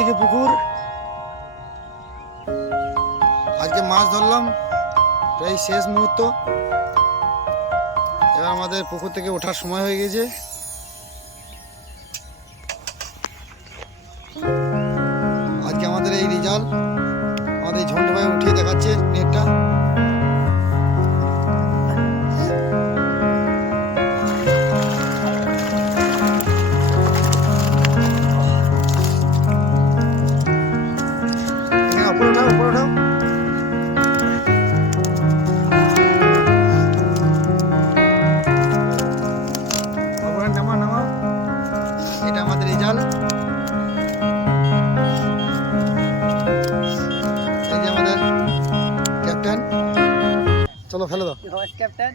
চারিদিকে পুকুর। আজকে মাছ ধরলাম, প্রায় শেষ মুহূর্ত। এবার আমাদের পুকুর থেকে ওঠার সময় হয়ে গেছে। আজকে আমাদের এই রেজাল্ট আমাদের ঝন্টু ভাই উঠিয়ে দেখাচ্ছে নেটটা। উপরে ওঠাও, উপরে ওঠাও। নামা নামা, এটা আমাদের রেজাল্ট। এই যে আমাদের ক্যাপ্টেন, চলো ফেলে দাও। ক্যাপ্টেন